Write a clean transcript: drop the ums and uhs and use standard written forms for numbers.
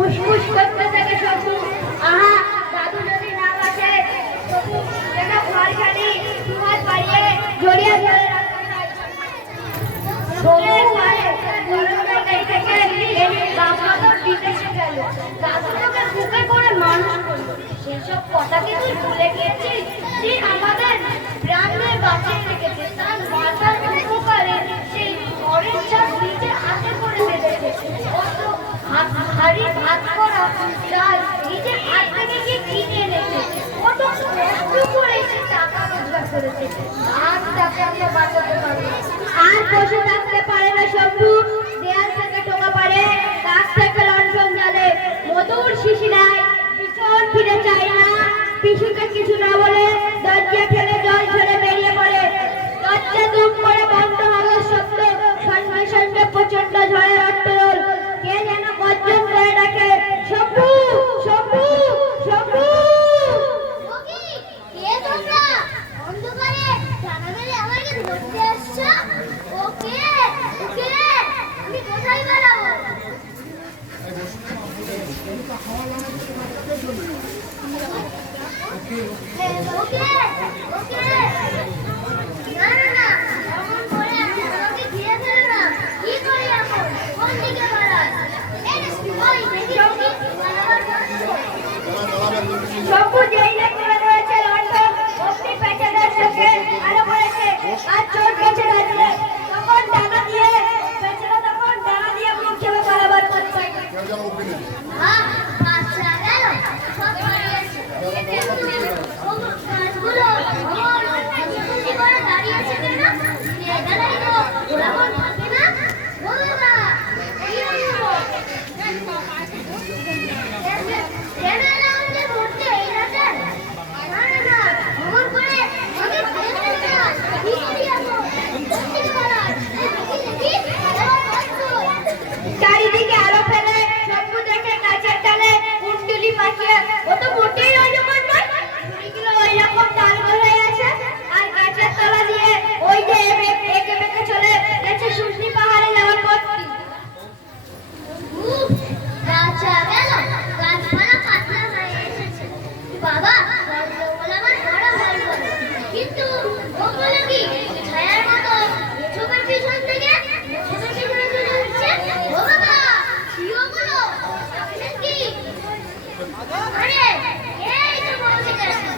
উসকুস করতে থাকে শম্ভু। আহা, দাদু যদি না বাসে তবু যেন ঘর খালি দুহাত বাড়িয়ে জড়িয়ে ধরে রাখতে চাই। শম্ভু ঘরে গরম জায়গায় থেকে দাদু বিদেশে গেল। দাদু তোকে বুকে করে মানুষ করলো। সেসব কথা কি তুই ভুলে গিয়েছিস? যে আমাদের প্রাণে বাঁচিয়ে রেখেছে, তার মাথার উপকারে সেই ঘরের চাল নিজে হাতে করে বেঁধেছে। কত হাড়ি ভাত করা চাল নিজের হাত থেকে গিয়ে কিনে এনেছে। কত কষ্ট করে সে টাকা রোজগার করেছে। আর তাকে আমরা বাঁচাতে পারবো। আর বসে থাকতে পারে না শম্ভু। দেয়াল থেকে টোকা পারে, কাছ থেকে লণ্ঠন জ্বালে, মধুর শিশি নেয়, পিছন ফিরে চায় না। পিছুকে কিছু না বলে দরজা ঠেলে জল ঝরে বেরিয়ে পড়ে। দরজা দুম করে বন্ধ হওয়ার শব্দ, সঙ্গে সঙ্গে প্রচন্ড ঝড়ের অট্টরোল। কে যেন গর্জন করে ডাকে, শম্ভু, শম্ভু, শম্ভু। কে তোমরা? অন্ধকারে জানা মেলে আমাকে ধরতে আসছো? ওকে ওকে, আমি কোথায় বেরাবো? ওকে ওকে, না না না, এমন করে আমাকে ঘিরে ফেলো না। কি করি এখন? কোন দিকে পালাই? ওই দেখি দেখি, পালাবার বন্ধ। শম্ভু যেই না করে রয়েছে লণ্ঠন, অগ্নি পেছনের সঙ্গে আলো করেছে। আর চোর গেছে দাঁড়িয়ে। তখন ডানা দিয়ে পেছনে তখন ডানা দিয়ে মুখ ছেড়ে পালাবার করতে থাকে। বাচ্চা গেল, সব পালিয়েছে। গাছগুলো করে দাঁড়িয়েছে কেন? গেলেই তো ওরা মন থাকে না। ও বাবা, কি হলো? ঘুরতে এই রাতে? না না না, ভ্রমণ করে আমি ফেলতে চাই। কি করি এখন? কোন দিকে পালাই? দেখি দেখি, চারিদিকে আলো ফেলে শম্ভু দেখে গাছের ডালে কুণ্ডুলি পাকিয়ে। ও তো মোটেই অজগর নয়, চুড়িগুলো ওই রকম ডাল হয়ে আছে। আর গাছের তলা দিয়ে ওই যে এঁকে বেঁকে চলে গেছে শুশনি পাহাড়ে যাওয়ার পথটি। বাচ্চা গেল, গাছপালা পাতলা হয়ে এসেছে। বাবা, জঙ্গল আমার বড় ভয় করে। কিন্তু ও বলে কি ছায়ার মতো চোখের পিছন থেকে চোখের পিছনে চলে উঠছে। ও বাবা, কি ওগুলো? কি? আরে এই তো পৌঁছে গেছে।